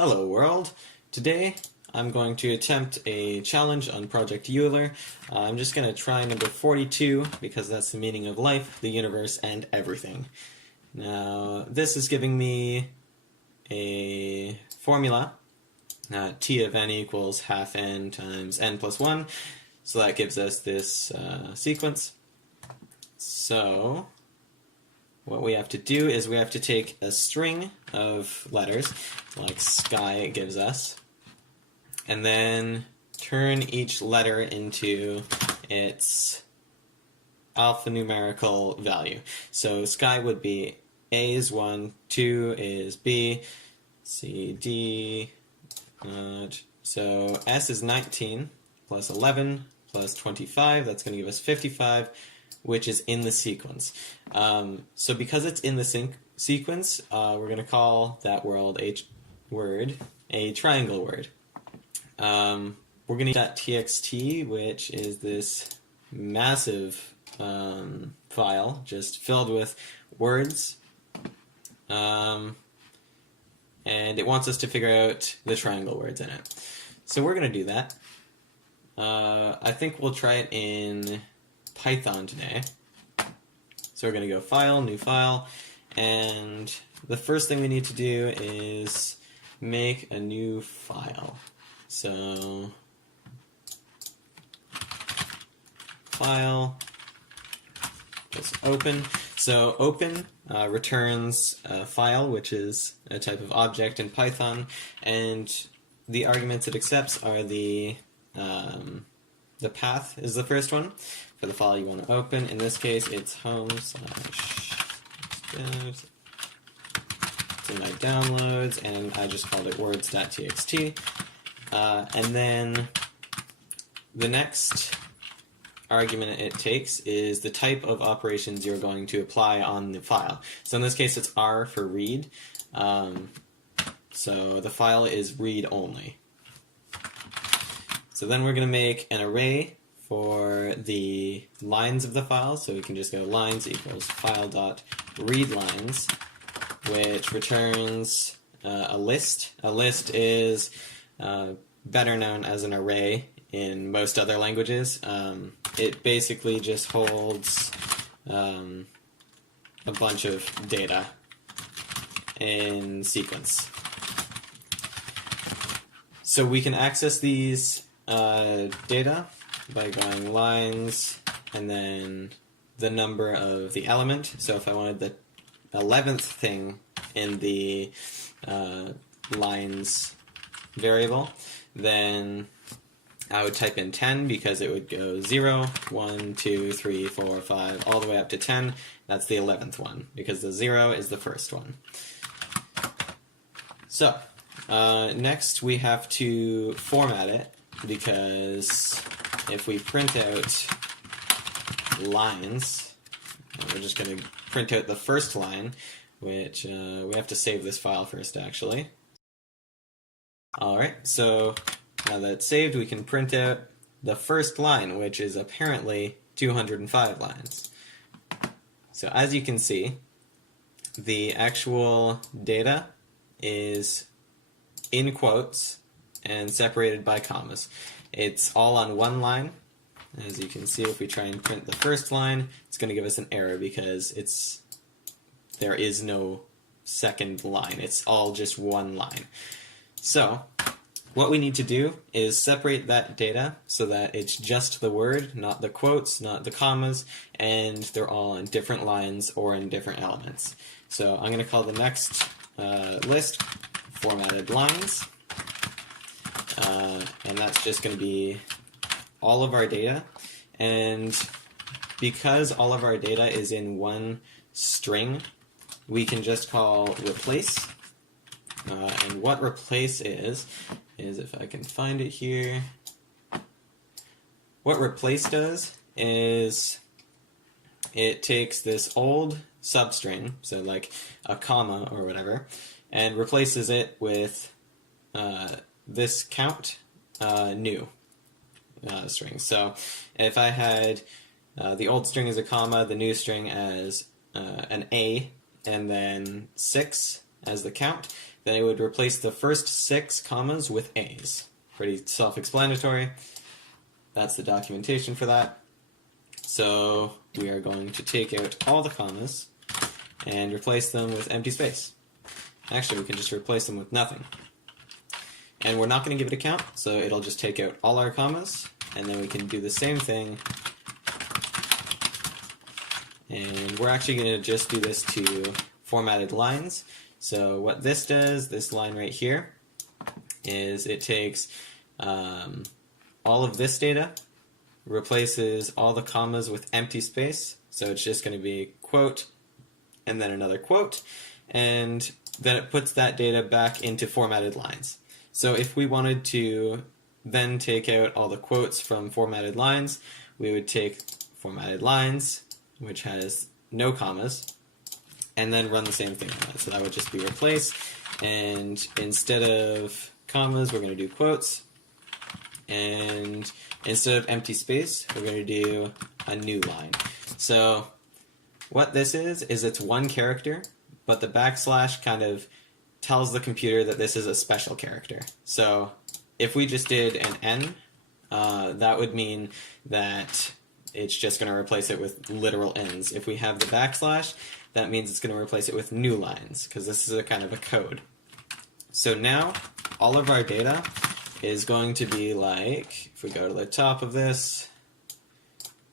Hello world! Today I'm going to attempt a challenge on Project Euler. I'm just going to try number 42 because that's the meaning of life, the universe, and everything. Now this is giving me a formula. T of n equals half n times n plus 1. So that gives us this sequence. So what we have to do is we have to take a string of letters, like sky gives us, and then turn each letter into its alphanumerical value. So sky would be A is 1, 2 is B, C, D, so S is 19, plus 11, plus 25, that's going to give us 55, which is in the sequence. So because it's in the sequence, we're going to call that word a triangle word. We're going to use that .txt, which is this massive file just filled with words, and it wants us to figure out the triangle words in it. So we're going to do that. I think we'll try it in Python today. So we're going to go File, New File, and the first thing we need to do is make a new file. So File, just open. So open returns a file, which is a type of object in Python, and the arguments it accepts are the path is the first one for the file you want to open. In this case, it's home / to my downloads, and I just called it words.txt. And then the next argument it takes is the type of operations you're going to apply on the file. So in this case, it's R for read. So the file is read only. So then we're going to make an array for the lines of the file. So we can just go lines equals file.readlines, which returns a list. A list is better known as an array in most other languages. It basically just holds a bunch of data in sequence. So we can access these data by going lines and then the number of the element. So if I wanted the 11th thing in the lines variable, then I would type in 10 because it would go 0, 1, 2, 3, 4, 5, all the way up to 10. That's the 11th one because the 0 is the first one. So next we have to format it, because if we print out lines, we're just going to print out the first line, which we have to save this file first actually. Alright, so now that it's saved, we can print out the first line, which is apparently 205 lines. So as you can see, the actual data is in quotes and separated by commas. It's all on one line. As you can see, if we try and print the first line, it's going to give us an error because there is no second line. It's all just one line. So what we need to do is separate that data so that it's just the word, not the quotes, not the commas, and they're all on different lines or in different elements. So I'm going to call the next list formatted lines, and that's just going to be all of our data. And because all of our data is in one string, we can just call replace. And what replace is if I can find it here, what replace does is it takes this old substring, so like a comma or whatever, and replaces it with this count new string. So if I had the old string as a comma, the new string as an A, and then 6 as the count, then it would replace the first 6 commas with A's. Pretty self-explanatory. That's the documentation for that. So we are going to take out all the commas and replace them with empty space. Actually, we can just replace them with nothing. And we're not going to give it a count, so it'll just take out all our commas, and then we can do the same thing. And we're actually going to just do this to formatted lines. So what this does, this line right here, is it takes all of this data, replaces all the commas with empty space, so it's just going to be quote, and then another quote, and then it puts that data back into formatted lines. So if we wanted to then take out all the quotes from formatted lines, we would take formatted lines, which has no commas, and then run the same thing on it. So that would just be replace, and instead of commas, we're going to do quotes, and instead of empty space, we're going to do a new line. So what this is it's one character, but the backslash kind of tells the computer that this is a special character. So if we just did an N, that would mean that it's just going to replace it with literal N's. If we have the backslash, that means it's going to replace it with new lines, because this is a kind of a code. So now all of our data is going to be like, if we go to the top of this,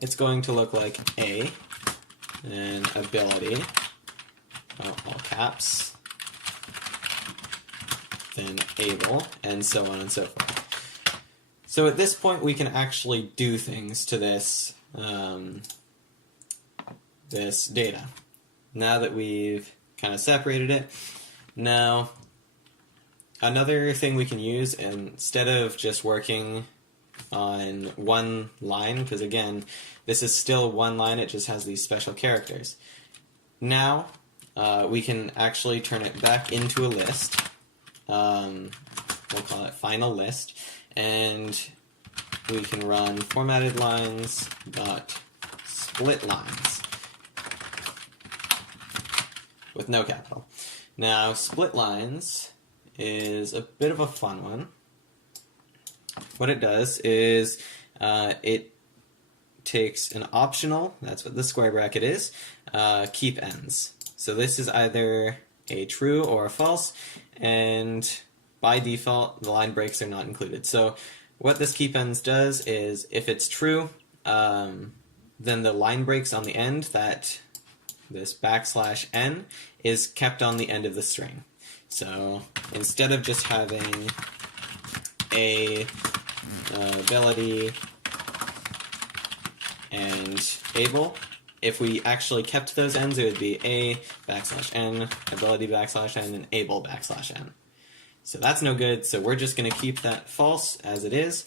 it's going to look like A, and ability, all caps, then able, and so on and so forth. So at this point we can actually do things to this, this data. Now that we've kind of separated it, now another thing we can use, instead of just working on one line, because again, this is still one line, it just has these special characters. Now, we can actually turn it back into a list. We'll call it final list, and we can run formatted lines dot split lines with no capital. Now, split lines is a bit of a fun one. What it does is it takes an optional, that's what the square bracket is, keep ends. So this is either a true or a false, and by default the line breaks are not included. So what this keep ends does is if it's true, then the line breaks on the end, that this backslash n is kept on the end of the string. So instead of just having a ability and able, if we actually kept those ends, it would be a backslash n, ability backslash n, and able backslash n. So that's no good, so we're just going to keep that false as it is,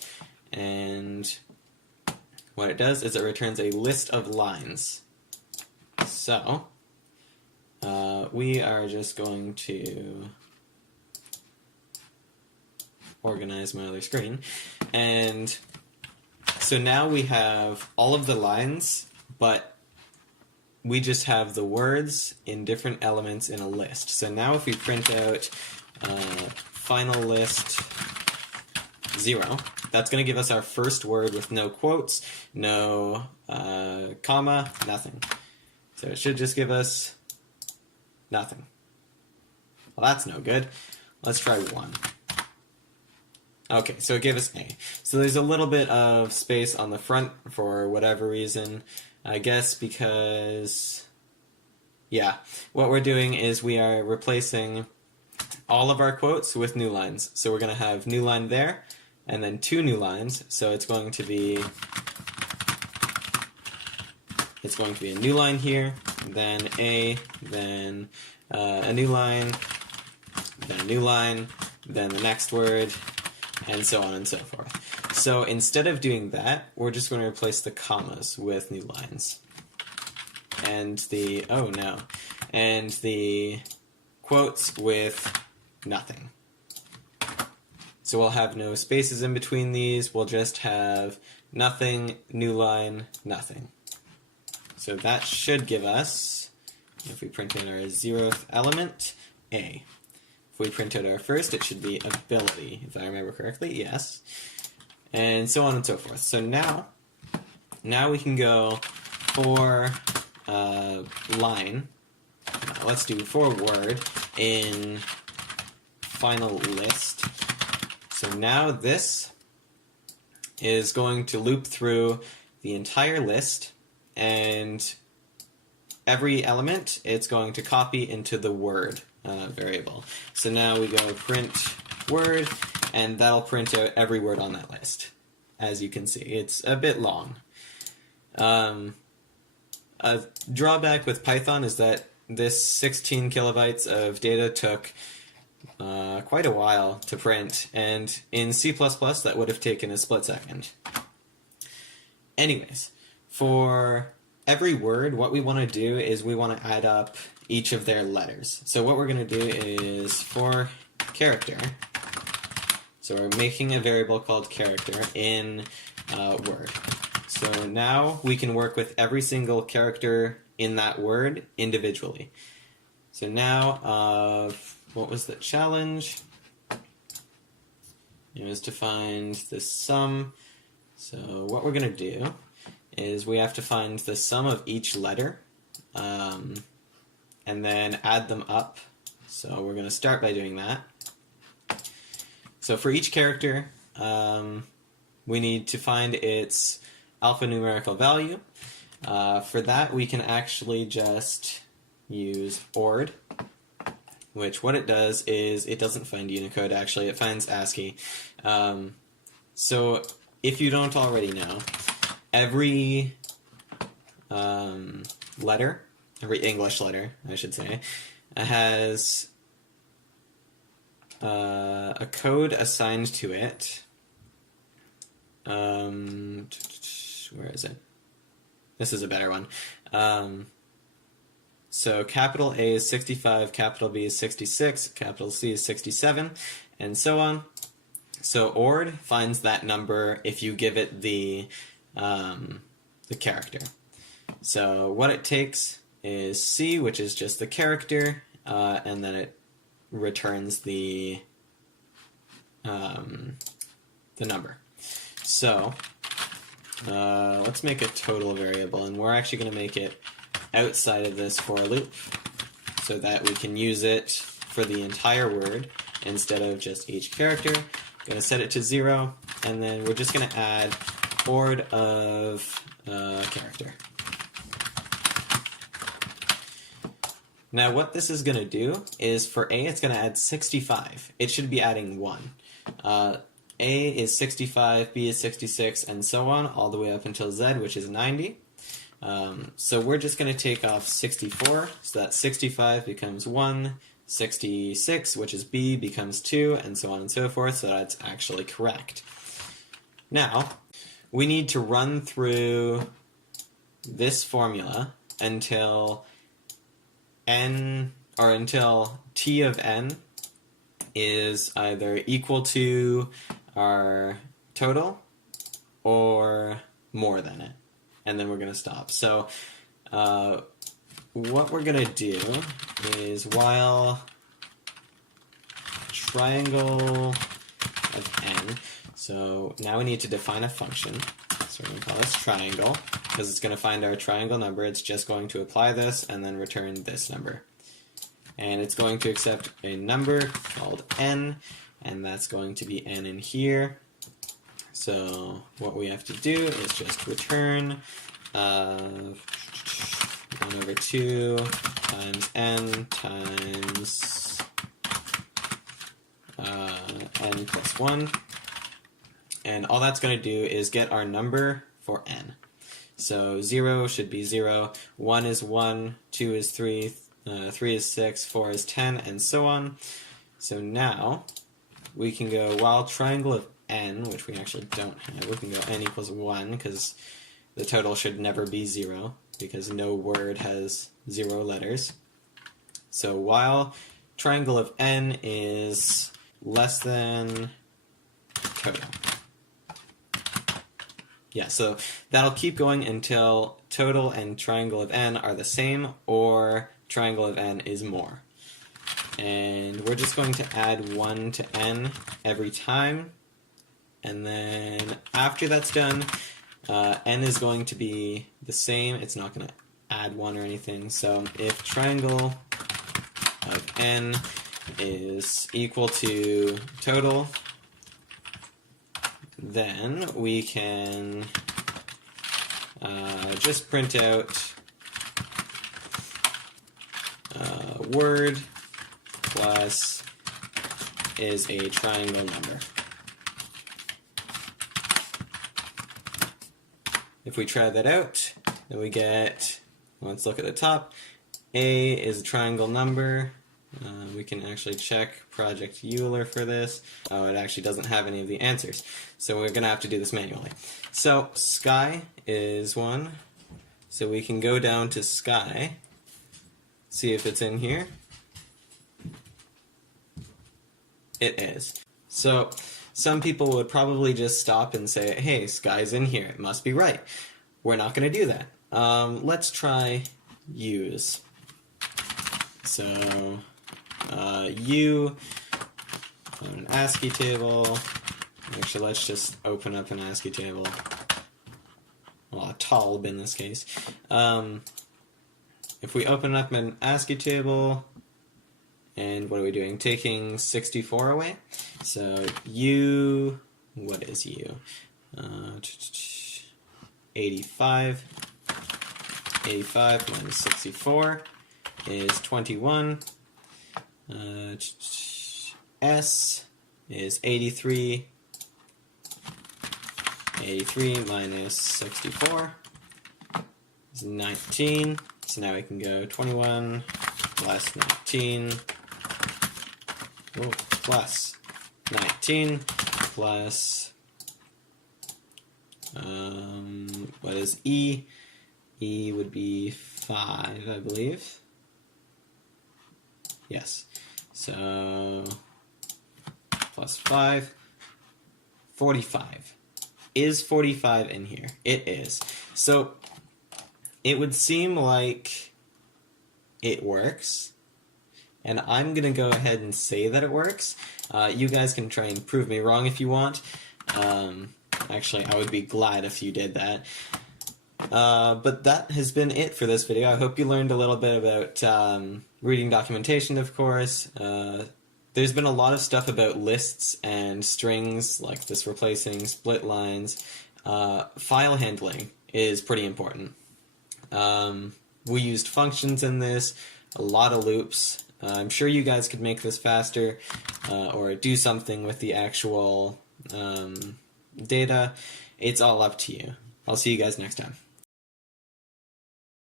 and what it does is it returns a list of lines. So we are just going to organize my other screen, and so now we have all of the lines, but we just have the words in different elements in a list. So now if we print out final list 0, that's going to give us our first word with no quotes, no comma, nothing. So it should just give us nothing. Well, that's no good. Let's try 1. Okay, so it gave us A. So there's a little bit of space on the front for whatever reason. I guess because, yeah, what we're doing is we are replacing all of our quotes with new lines. So we're going to have new line there, and then 2 new lines. So it's going to be a new line here, then A, then a new line, then a new line, then the next word, and so on and so forth. So instead of doing that, we're just going to replace the commas with new lines. And the, oh no, and the quotes with nothing. So we'll have no spaces in between these, we'll just have nothing, new line, nothing. So that should give us, if we print in our 0th element, A. If we print out our first, it should be ability, if I remember correctly, yes. And so on and so forth. So now we can go for line. Let's do for word in final list. So now this is going to loop through the entire list, and every element it's going to copy into the word variable. So now we go print word, and that'll print out every word on that list. As you can see, it's a bit long. A drawback with Python is that this 16 kilobytes of data took quite a while to print, and in C++ that would have taken a split second. Anyways, for every word, what we want to do is we want to add up each of their letters. So what we're going to do is for character, so we're making a variable called character in Word. So now we can work with every single character in that word individually. So now, what was the challenge? It was to find the sum. So what we're going to do is we have to find the sum of each letter, and then add them up. So we're going to start by doing that. So for each character, we need to find its alphanumerical value. For that, we can actually just use ORD, which what it does is it doesn't find Unicode, actually, it finds ASCII. So if you don't already know, every letter, every English letter, I should say, has a code assigned to it. Where is it? This is a better one. So capital A is 65, capital B is 66, capital C is 67, and so on. So ORD finds that number if you give it the character. So what it takes is C, which is just the character, and then it returns the number. So let's make a total variable, and we're actually going to make it outside of this for loop so that we can use it for the entire word instead of just each character. I'm going to set it to 0, and then we're just going to add ORD of character. Now what this is going to do is for A, it's going to add 65. It should be adding 1. A is 65, B is 66, and so on, all the way up until Z, which is 90. So we're just going to take off 64, so that 65 becomes 1, 66, which is B, becomes 2, and so on and so forth, so that's actually correct. Now, we need to run through this formula until n, or until t of n is either equal to our total or more than it, and then we're going to stop. So what we're going to do is while triangle of n, so now we need to define a function. So we're going to call this triangle, because it's going to find our triangle number. It's just going to apply this and then return this number. And it's going to accept a number called n, and that's going to be n in here. So what we have to do is just return 1 over 2 times n times n plus 1. And all that's going to do is get our number for n. So 0 should be 0, 1 is 1, 2 is 3, 3 is 6, 4 is 10, and so on. So now we can go while triangle of n, which we actually don't have, we can go n equals 1, because the total should never be 0, because no word has 0 letters. So while triangle of n is less than total. Yeah, so that'll keep going until total and triangle of n are the same, or triangle of n is more. and we're just going to add 1 to n every time, and then after that's done, n is going to be the same. It's not going to add 1 or anything. So if triangle of n is equal to total, then we can just print out word plus is a triangle number. If we try that out, then we get, let's look at the top, A is a triangle number. We can actually check Project Euler for this. Oh, it actually doesn't have any of the answers, so we're going to have to do this manually. So sky is 1, so we can go down to sky, see if it's in here. It is. So some people would probably just stop and say, hey, sky's in here, it must be right. We're not going to do that. Let's try use. So U on an ASCII table. Actually, let's just open up an ASCII table. Well, a TOLB in this case. If we open up an ASCII table, and what are we doing? Taking 64 away. So U, what is U? 85. 85 minus 64 is 21. S is 83. 83 minus 64 is 19. So now we can go 21 plus 19 plus 19 plus what is E? E would be 5, I believe. Yes. So plus 5, 45. Is 45 in here? It is. So it would seem like it works, and I'm going to go ahead and say that it works. You guys can try and prove me wrong if you want. Actually, I would be glad if you did that. But that has been it for this video. I hope you learned a little bit about reading documentation, of course. There's been a lot of stuff about lists and strings, like this replacing split lines. File handling is pretty important. We used functions in this, a lot of loops. I'm sure you guys could make this faster or do something with the actual data. It's all up to you. I'll see you guys next time.